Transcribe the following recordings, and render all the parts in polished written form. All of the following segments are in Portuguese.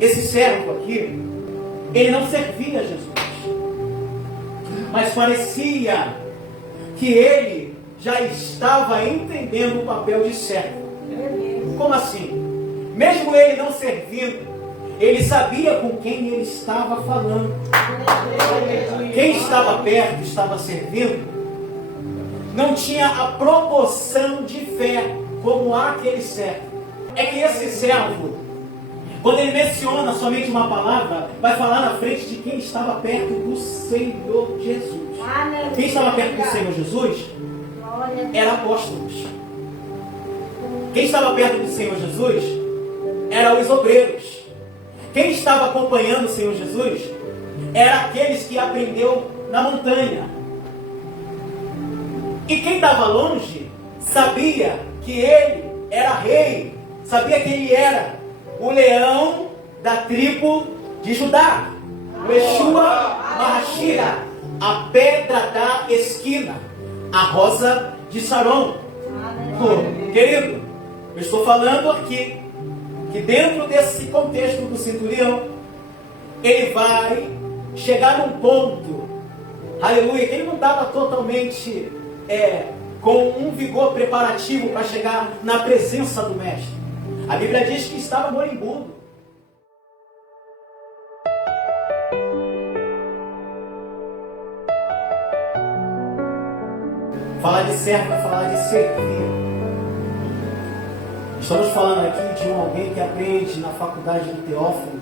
esse servo aqui, ele não servia a Jesus, mas parecia que ele já estava entendendo o papel de servo. Como assim? Mesmo ele não servindo, ele sabia com quem ele estava falando. Quem estava perto, estava servindo, não tinha a proporção de fé como aquele servo. É que esse servo, quando ele menciona somente uma palavra, vai falar na frente de quem estava perto do Senhor Jesus. Quem estava perto do Senhor Jesus era apóstolos. Quem estava perto do Senhor Jesus eram os obreiros. Quem estava acompanhando o Senhor Jesus era aqueles que aprendeu na montanha. E quem estava longe sabia que ele era rei, sabia que ele era o leão da tribo de Judá, o Yeshua Mahashia, a pedra da esquina, a rosa de Saron. Querido, eu estou falando aqui que dentro desse contexto do centurião, ele vai chegar num ponto, aleluia, que ele não estava totalmente com um vigor preparativo para chegar na presença do mestre. A Bíblia diz que estava moribundo. Falar de servo é falar de servir. Estamos falando aqui de alguém que aprende na faculdade do Teófilo,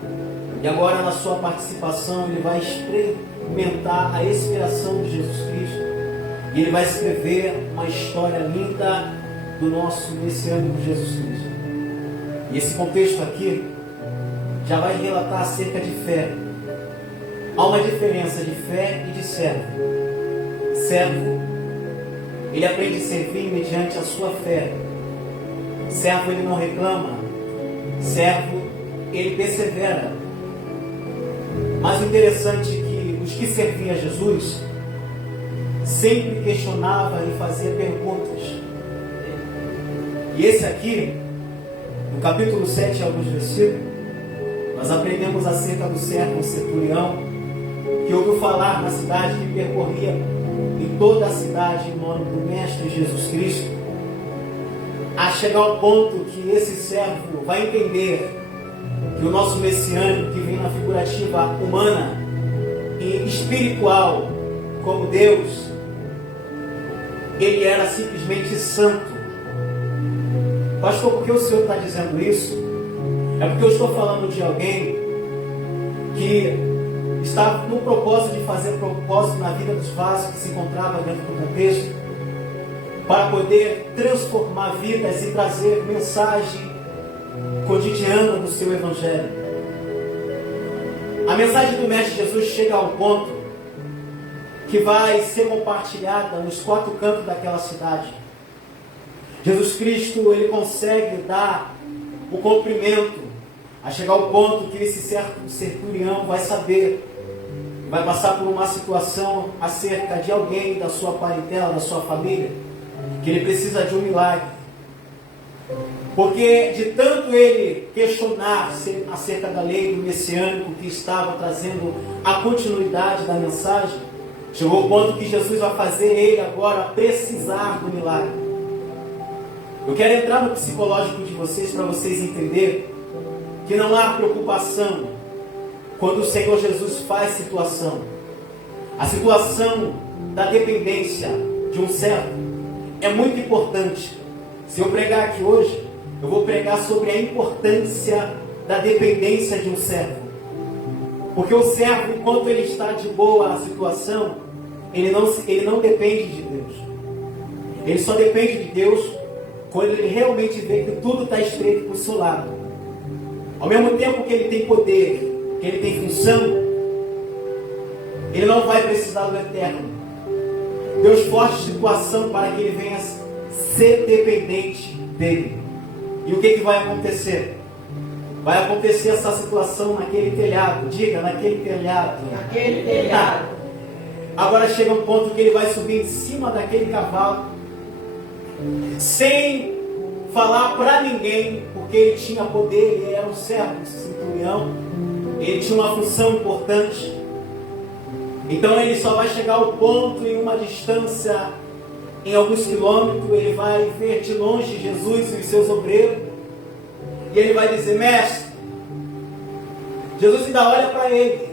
e agora na sua participação ele vai experimentar a inspiração de Jesus Cristo, e ele vai escrever uma história linda do nosso messiânico Jesus Cristo. E esse contexto aqui já vai relatar acerca de fé. Há uma diferença de fé e de servo. Servo, ele aprende a servir mediante a sua fé. Servo, ele não reclama. Servo, ele persevera. Mas o interessante é que os que serviam a Jesus sempre questionavam e faziam perguntas. E esse aqui, no capítulo 7, alguns versículos, nós aprendemos acerca do servo centurião, que ouviu falar na cidade, que percorria em toda a cidade em nome do Mestre Jesus Cristo, a chegar ao ponto que esse servo vai entender que o nosso messiânico, que vem na figurativa humana e espiritual como Deus, ele era simplesmente santo. Pastor, por que o Senhor está dizendo isso? É porque eu estou falando de alguém que está no propósito de fazer propósito na vida dos vasos que se encontrava dentro do contexto, para poder transformar vidas e trazer mensagem cotidiana do seu Evangelho. A mensagem do Mestre Jesus chega ao ponto que vai ser compartilhada nos 4 cantos daquela cidade. Jesus Cristo, ele consegue dar o cumprimento, a chegar ao ponto que esse certo centurião vai saber, vai passar por uma situação acerca de alguém da sua parentela, da sua família, que ele precisa de um milagre. Porque de tanto ele questionar acerca da lei do messiânico que estava trazendo a continuidade da mensagem, chegou ao ponto que Jesus vai fazer ele agora precisar do milagre. Eu quero entrar no psicológico de vocês para vocês entenderem que não há preocupação quando o Senhor Jesus faz situação. A situação da dependência de um servo é muito importante. Se eu pregar aqui hoje, eu vou pregar sobre a importância da dependência de um servo. Porque o servo, enquanto ele está de boa a situação, ele não depende de Deus. Ele só depende de Deus quando ele realmente vê que tudo está estreito para o seu lado. Ao mesmo tempo que ele tem poder, que ele tem função, ele não vai precisar do eterno. Deus forte situação para que ele venha ser dependente dele. E o que vai acontecer? Vai acontecer essa situação naquele telhado. Diga, naquele telhado. Naquele telhado. Agora chega um ponto que ele vai subir em cima daquele cavalo, sem falar para ninguém, porque ele tinha poder, ele era um servo centurião. centurião, ele tinha uma função importante. Então ele só vai chegar ao ponto em uma distância, em alguns quilômetros, ele vai ver de longe Jesus e os seus obreiros, e ele vai dizer: mestre. Jesus ainda olha para ele,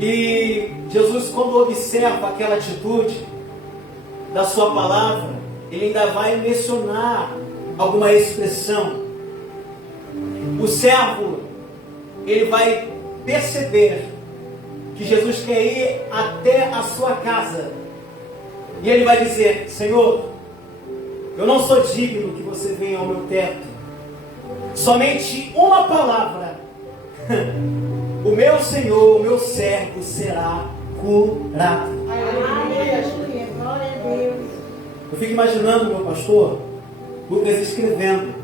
e Jesus, quando observa aquela atitude da sua palavra, ele ainda vai mencionar alguma expressão. O servo, ele vai perceber que Jesus quer ir até a sua casa, e ele vai dizer: Senhor, eu não sou digno que você venha ao meu teto, somente uma palavra, o meu Senhor, o meu servo será curado. Aleluia, glória a Deus. Eu fico imaginando, meu pastor Lucas, escrevendo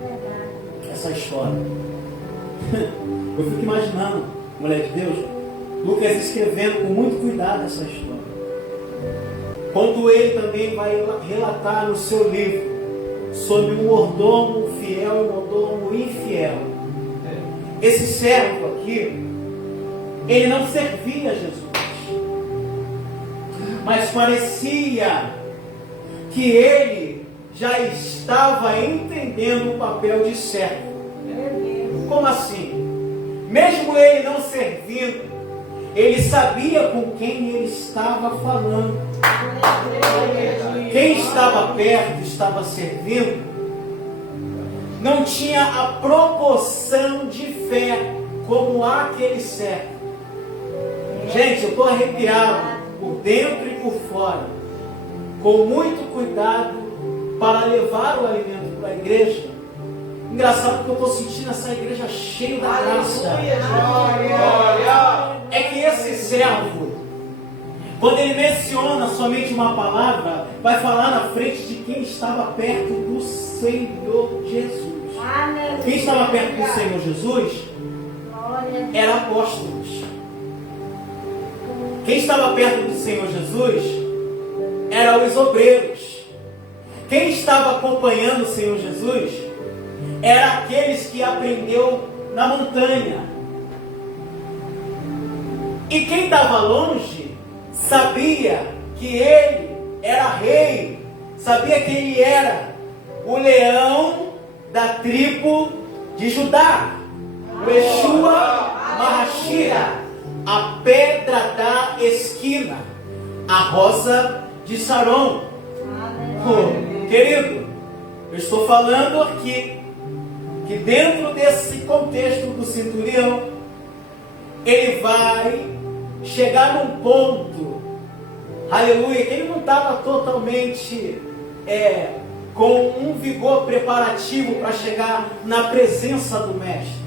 essa história. Eu fico imaginando, mulher de Deus, Lucas escrevendo com muito cuidado essa história. Quando ele também vai relatar no seu livro sobre o mordomo fiel e o mordomo infiel. Esse servo aqui, ele não servia a Jesus, mas parecia que ele já estava entendendo o papel de servo. Como assim? Mesmo ele não servindo, ele sabia com quem ele estava falando. Quem estava perto, estava servindo, não tinha a proporção de fé como aquele servo. Gente, eu estou arrepiado por dentro e por fora, com muito cuidado para levar o alimento para a igreja. Engraçado que eu estou sentindo essa igreja cheia da graça. É que esse servo, quando ele menciona somente uma palavra, vai falar na frente de quem estava perto do Senhor Jesus. Quem estava perto do Senhor Jesus era apóstolos. Quem estava perto do Senhor Jesus eram os obreiros. Quem estava acompanhando o Senhor Jesus eram aqueles que aprendeu na montanha. E quem estava longe sabia que ele era rei, sabia que ele era o leão da tribo de Judá, o Yeshua Mahashia, a pedra da esquina, a rosa de Saron. Querido, eu estou falando aqui que dentro desse contexto do centurião, ele vai chegar num ponto, aleluia, que ele não estava totalmente com um vigor preparativo para chegar na presença do mestre.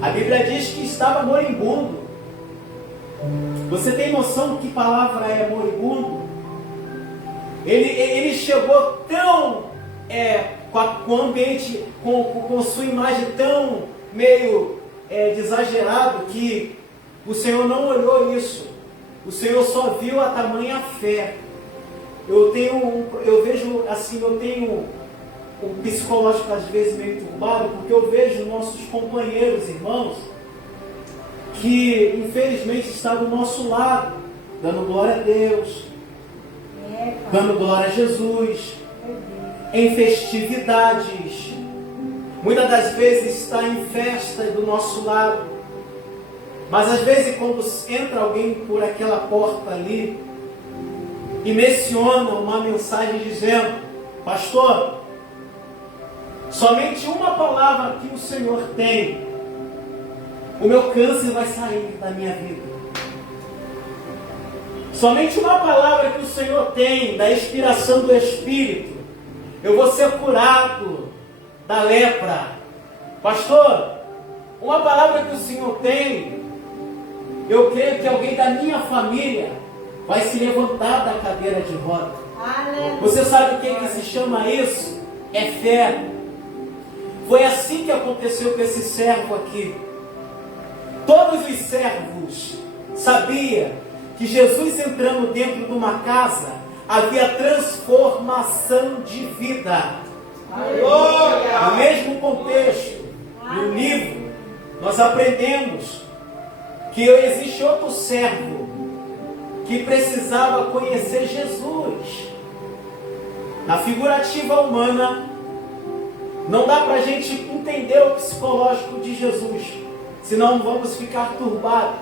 A Bíblia diz que estava moribundo. Você tem noção que palavra é moribundo? Ele chegou tão com o ambiente, com sua imagem tão meio exagerado, que o Senhor não olhou isso. O Senhor só viu a tamanha fé. Eu vejo assim, eu tenho um psicológico às vezes meio turbado, porque eu vejo nossos companheiros, irmãos, que infelizmente está do nosso lado, dando glória a Deus, dando glória a Jesus, em festividades, muitas das vezes está em festa do nosso lado, mas às vezes quando entra alguém por aquela porta ali e menciona uma mensagem dizendo: pastor, somente uma palavra que o Senhor tem, o meu câncer vai sair da minha vida. Somente uma palavra que o Senhor tem, da inspiração do Espírito, eu vou ser curado da lepra. Pastor, uma palavra que o Senhor tem, eu creio que alguém da minha família vai se levantar da cadeira de roda. Você sabe o que se chama isso? É fé. Foi assim que aconteceu com esse servo aqui. Todos os servos sabiam que Jesus entrando dentro de uma casa, havia transformação de vida. No mesmo contexto, no livro nós aprendemos que existe outro servo que precisava conhecer Jesus. Na figurativa humana, não dá para a gente entender o psicológico de Jesus, senão vamos ficar turbados.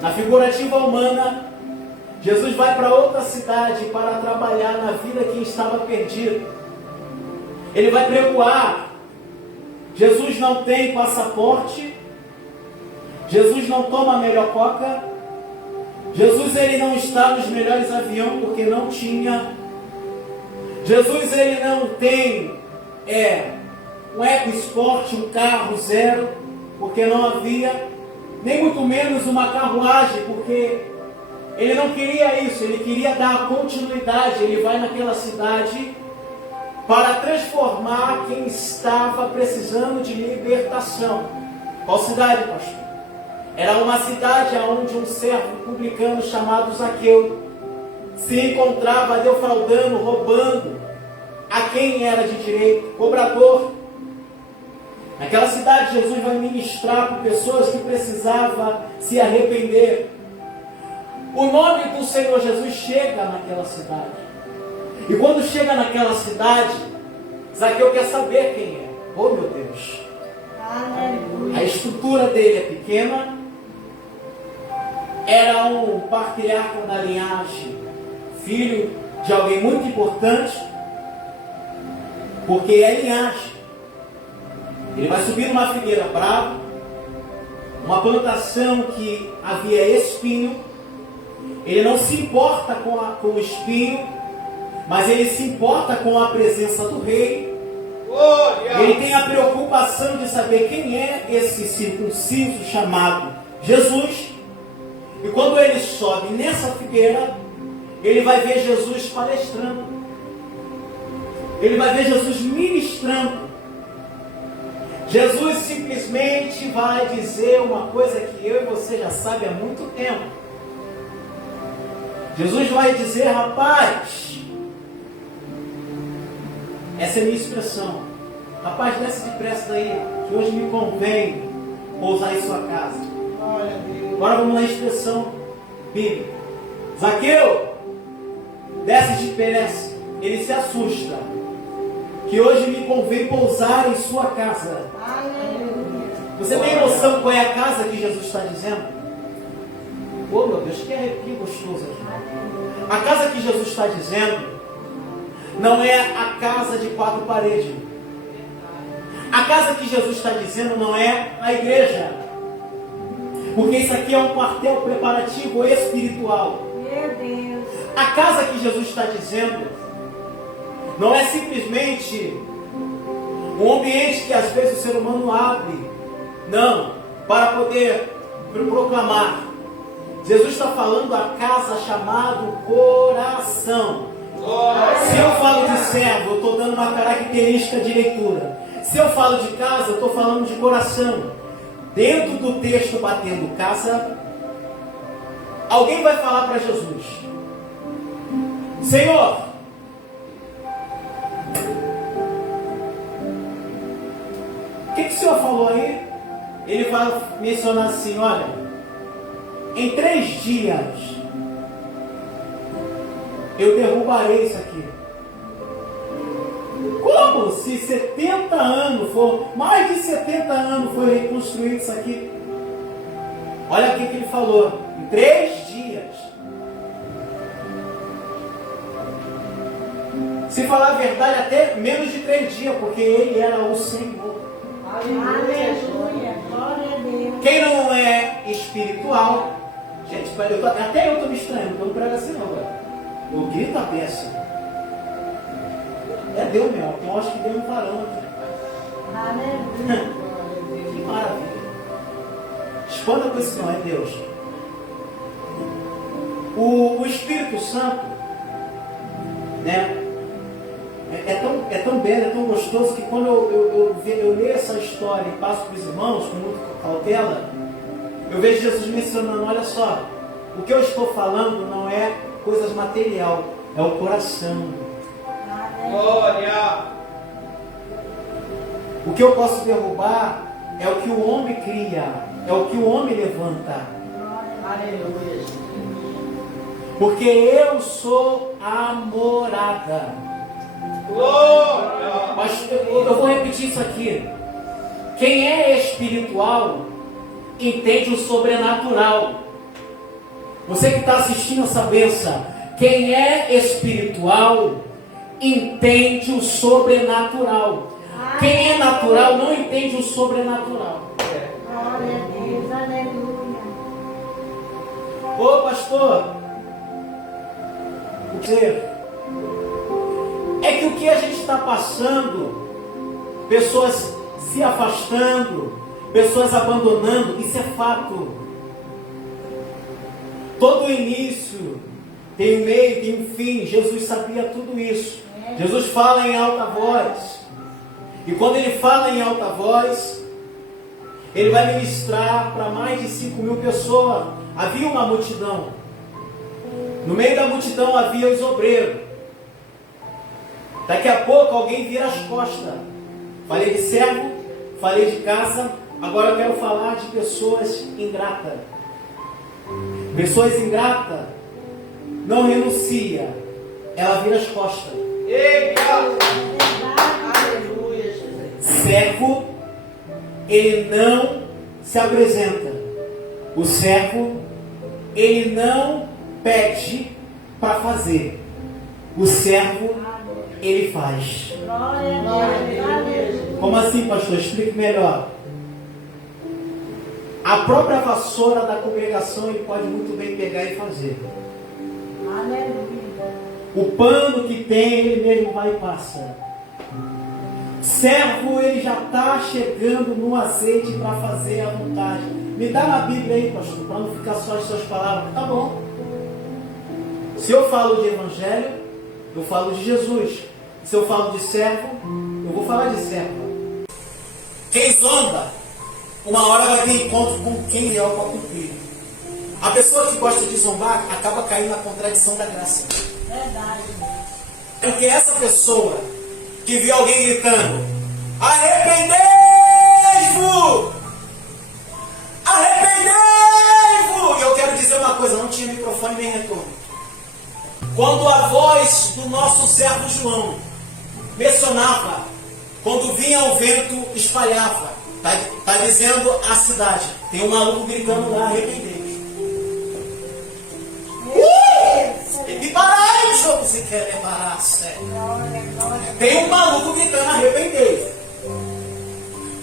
Na figurativa humana, Jesus vai para outra cidade para trabalhar na vida que estava perdido. Ele vai pregoar. Jesus não tem passaporte. Jesus não toma a melhor coca. Jesus ele não está nos melhores aviões porque não tinha. Jesus ele não tem um EcoSport, um carro zero, porque não havia, nem muito menos uma carruagem, porque ele não queria isso, ele queria dar continuidade. Ele vai naquela cidade para transformar quem estava precisando de libertação. Qual cidade, pastor? Era uma cidade onde um servo publicano chamado Zaqueu se encontrava defraudando, roubando a quem era de direito, cobrador. Naquela cidade, Jesus vai ministrar para pessoas que precisavam se arrepender. O nome do Senhor Jesus chega naquela cidade. E quando chega naquela cidade, Zaqueu quer saber quem é. Oh, meu Deus! A estrutura dele é pequena. Era um patriarca da linhagem, filho de alguém muito importante, porque é linhagem. Ele vai subir numa figueira brava, uma plantação que havia espinho. Ele não se importa com o espinho, mas ele se importa com a presença do rei. Ele tem a preocupação de saber quem é esse circunciso chamado Jesus. E quando ele sobe nessa figueira, ele vai ver Jesus palestrando. Ele vai ver Jesus ministrando. Jesus simplesmente vai dizer uma coisa que eu e você já sabe há muito tempo. Jesus vai dizer: rapaz, essa é a minha expressão, rapaz, desce depressa daí, que hoje me convém pousar em sua casa. Agora vamos na expressão bíblica. Zaqueu, desce depressa. Ele se assusta, que hoje me convém pousar em sua casa. Você tem noção qual é a casa que Jesus está dizendo? Oh, meu Deus, que arrepio gostoso aqui. A casa que Jesus está dizendo não é a casa de 4 paredes. A casa que Jesus está dizendo não é a igreja. Porque isso aqui é um quartel preparativo espiritual. Meu Deus. A casa que Jesus está dizendo não é simplesmente um ambiente que às vezes o ser humano abre. Não, para poder proclamar. Jesus está falando da casa chamada coração. Se eu falo de servo, eu estou dando uma característica de leitura. Se eu falo de casa, eu estou falando de coração. Dentro do texto batendo casa, alguém vai falar para Jesus: Senhor, o que o Senhor falou aí? Ele vai mencionar assim: olha, em 3 dias eu derrubarei isso aqui. Como? Se 70 anos for, mais de 70 anos foi reconstruído isso aqui. Olha o que ele falou: em 3 dias. Se falar a verdade, até menos de 3 dias, porque ele era o Senhor. Aleluia. Glória a Deus. Quem não é espiritual, gente, até eu estou me estranhando, não prega assim não, velho. Eu grito a peça. É Deus mesmo, eu acho que Deus não parou. Aleluia. Que maravilha. Espanta com esse não, é Deus. O Espírito Santo, né? É tão belo, é tão gostoso que quando eu leio essa história e passo para os irmãos com muita cautela, eu vejo Jesus mencionando: olha só, o que eu estou falando não é coisas material, é o coração. Glória. O que eu posso derrubar é o que o homem cria, é o que o homem levanta. Aleluia. Porque eu sou a morada. Mas eu vou repetir isso aqui. Quem é espiritual entende o sobrenatural. Você que está assistindo essa bênção, quem é espiritual entende o sobrenatural. Quem é natural não entende o sobrenatural. Glória a Deus, aleluia. Ô pastor, o que é que o que a gente está passando, pessoas se afastando, pessoas abandonando, isso é fato. Todo início tem um meio, tem um fim. Jesus sabia tudo isso. Jesus fala em alta voz. E quando ele fala em alta voz, ele vai ministrar para mais de 5.000 pessoas. Havia uma multidão. No meio da multidão havia os obreiros. Daqui a pouco alguém vira as costas. Falei de servo, falei de casa. Agora eu quero falar de pessoas ingratas. Pessoas ingratas não renuncia, ela vira as costas. Eita! Aleluia, Jesus. Servo, ele não se apresenta. O servo, ele não pede para fazer. O servo, ele faz. Glória a Deus, aleluia. Como assim, pastor? Explique melhor. A própria vassoura da congregação ele pode muito bem pegar e fazer. Aleluia. O pano que tem, ele mesmo vai e passa. Servo, ele já está chegando no azeite para fazer a vontade. Me dá na Bíblia aí, pastor, para não ficar só as suas palavras. Tá bom. Se eu falo de evangelho, eu falo de Jesus. Se eu falo de servo, eu vou falar de servo. Quem zomba, uma hora vai ter encontro com quem é o para cumprir. A pessoa que gosta de zombar acaba caindo na contradição da graça. Verdade. Porque essa pessoa que viu alguém gritando: arrependei-vos! Arrependei-vos! E eu quero dizer uma coisa, não tinha microfone nem retorno. Quando a voz do nosso servo João mencionava, quando vinha o vento espalhava, está dizendo a cidade, tem um maluco gritando lá: arrependei-vos. Me parar, jogo, se quer me parar, sério. Tem um maluco gritando: arrependei.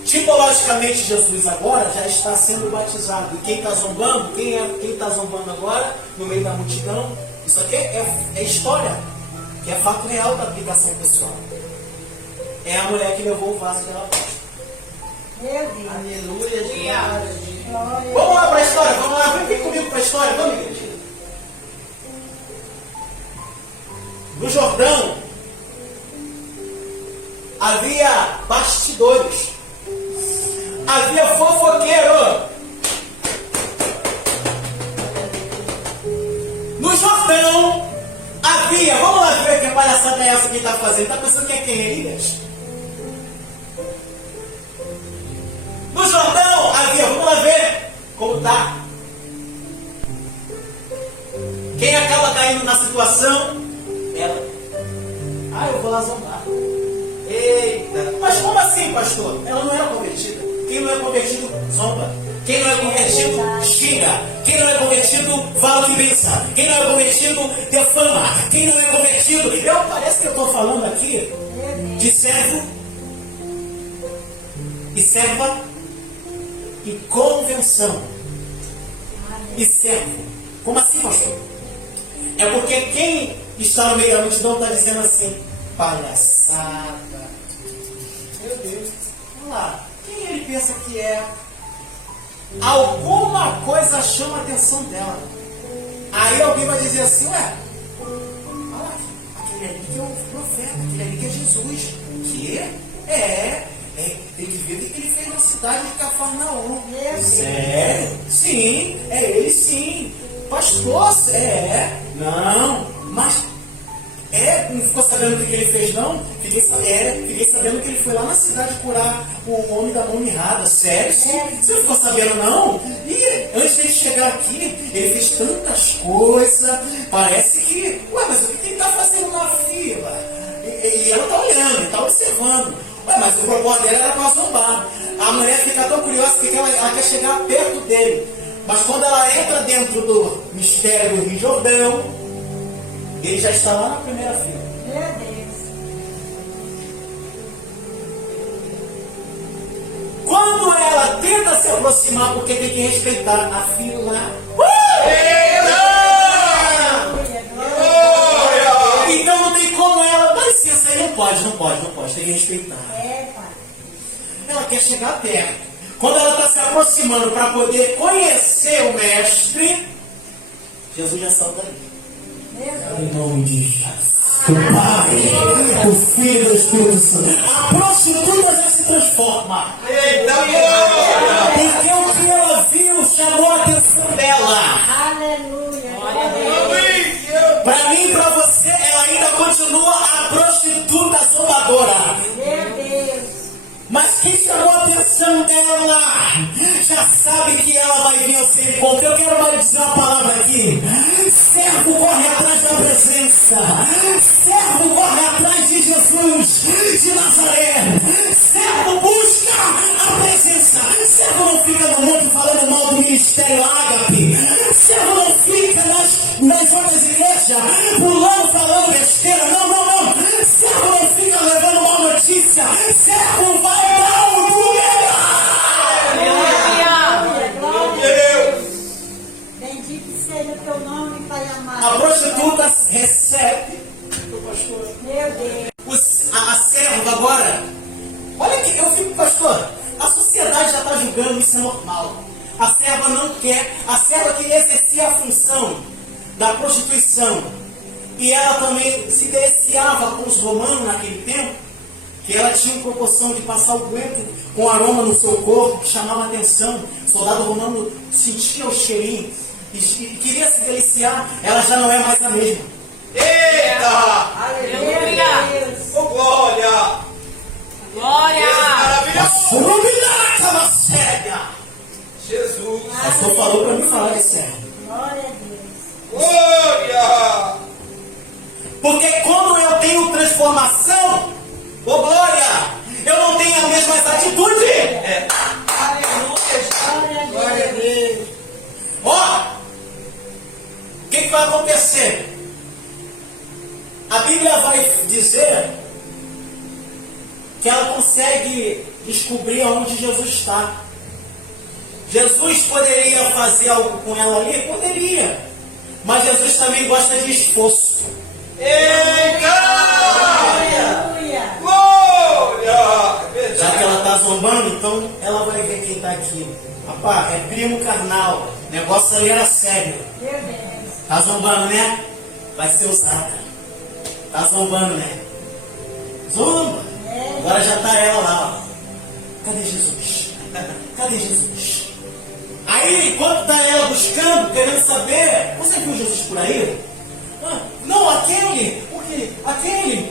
Tipologicamente, Jesus agora já está sendo batizado. E quem está zombando, quem está zombando agora, no meio da multidão, isso aqui é história, que é fato real da aplicação pessoal. É a mulher que levou o vaso dela. Meu Deus. Aleluia, Jesus. Glória. Vamos lá para a história, vamos lá, vem comigo para a história, vamos, igreja. No Jordão havia bastidores, havia fofoqueiro. No Jordão havia, vamos lá ver que palhaçada é essa que ele está fazendo. Está pensando que é quem, Elias? No Jordão havia, vamos lá ver como está. Quem acaba caindo na situação? Ela. Ah, eu vou lá zombar. Eita. Mas como assim, pastor? Ela não era convertida. Quem não é convertido, zomba. Quem não é convertido, xinga. Quem não é convertido, fala que pensa. Quem não é convertido, defama. Quem não é convertido... Parece que eu estou falando aqui de servo e serva e convenção. E servo. Como assim, pastor? É porque quem está no meio da multidão está dizendo assim: palhaçada. Meu Deus. Vamos lá. Quem ele pensa que é? Alguma coisa chama a atenção dela. Aí alguém vai dizer assim: ué, olha lá, aquele ali que é o profeta, aquele ali que é Jesus. Que tem que ver o que ele fez na cidade de Cafarnaum. Sério? Sim, é ele sim. Pastor, não, mas não ficou sabendo o que ele fez, não? Fiquei sabendo que ele foi lá na cidade curar o homem da mão mirrada. Sério? Você não ficou sabendo, não? E antes de ele chegar aqui, ele fez tantas coisas. Parece que... Ué, mas o que ele está fazendo na fila? E ela está olhando, está observando. Ué, mas o propósito dela era para zombar. A mulher fica tão curiosa que ela quer chegar perto dele. Mas quando ela entra dentro do mistério do Rio Jordão, ele já está lá na primeira fila. Meu Deus. Quando ela tenta se aproximar, porque tem que respeitar a fila. Então não tem como ela. Dá licença aí, não pode. Tem que respeitar. É, pai. Ela quer chegar perto. Quando ela está se aproximando para poder conhecer o mestre, Jesus já saiu dali. Em nome de Jesus. O Pai, o Filho e o Espírito Santo. A prostituta já se transforma. Porque o que ela viu chamou a atenção dela. Aleluia. Para mim e para você, ela ainda continua a prostituta zombadora. Meu Deus. Mas quem chamou a atenção dela já sabe que ela vai vir ao seu encontro. Eu quero mais dizer uma palavra aqui. Servo corre atrás da presença. Servo corre atrás de Jesus de Nazaré. Servo busca a presença. Servo não fica no mundo falando mal do ministério Ágape. Servo não fica nas outras igrejas pulando, falando besteira. Não. Servo não fica levando mal notícia. Servo vai dar o do Meu Deus. Bendito seja o teu nome, Pai amado. A prostituta recebe. Meu Deus. A serva agora. Olha que eu fico, pastor. A sociedade já está julgando, isso é normal. A serva não quer. A serva que exercia a função da prostituição. E ela também se deliciava com os romanos naquele tempo. Que ela tinha proporção de passar o guento com aroma no seu corpo, que chamava a atenção. O soldado romano sentia o cheirinho e queria se deliciar. Ela já não é mais a mesma. Eita! Aleluia. Oh, glória! Glória! Fulminata séria. Jesus! O pastor falou para mim falar de serva. Glória a Deus. Glória! Porque quando eu tenho transformação, ô glória, eu não tenho as mesmas atitudes. Aleluia! Glória a Deus. Ó, o que vai acontecer? A Bíblia vai dizer que ela consegue descobrir aonde Jesus está. Jesus poderia fazer algo com ela ali? Poderia. Mas Jesus também gosta de esforço. Eita! Aleluia. Glória! Já que ela está zombando, então ela vai ver quem está aqui. Rapaz, é primo carnal. O negócio ali era sério. Meu Deus. Tá zombando, né? Vai ser usada. Tá zombando, né? Zomba. Agora já tá ela lá, ó. Cadê Jesus? Cadê Jesus? Aí, enquanto tá ela buscando, querendo saber, você viu Jesus por aí? Ah, não, aquele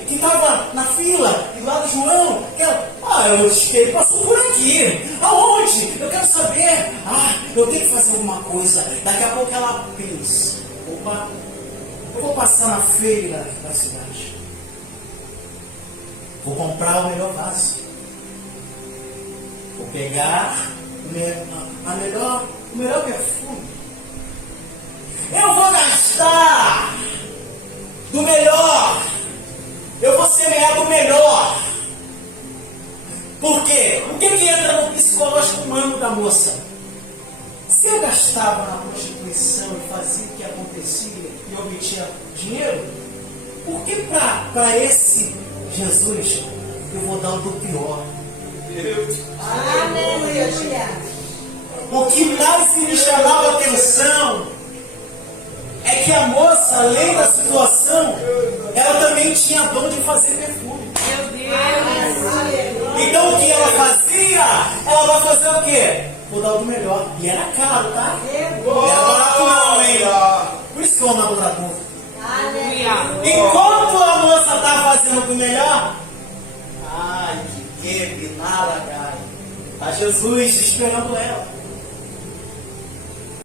que estava na fila, e lá do João, eu disse que ele passou por aqui. Aonde? Eu quero saber. Eu tenho que fazer alguma coisa. Daqui a pouco ela pensa, opa, eu vou passar na feira da cidade. Vou comprar o melhor vaso. Vou pegar o melhor perfume. Eu vou gastar do melhor. Eu vou semear do melhor. Por quê? O que entra no psicológico humano da moça? Se eu gastava na prostituição e fazia o que acontecia e obtinha dinheiro, por que para esse Jesus eu vou dar o do pior? Aleluia. O que mais me chamava a atenção é que a moça, além da situação, ela também tinha dom de fazer perfume. Meu Deus! Então o que ela fazia? Ela vai fazer o quê? Vou dar o do melhor. E era caro, tá? Não era barato não, hein? Por isso que eu amo adorador. Enquanto a moça está fazendo o melhor, ai, que nada, cara. Tá Jesus esperando ela.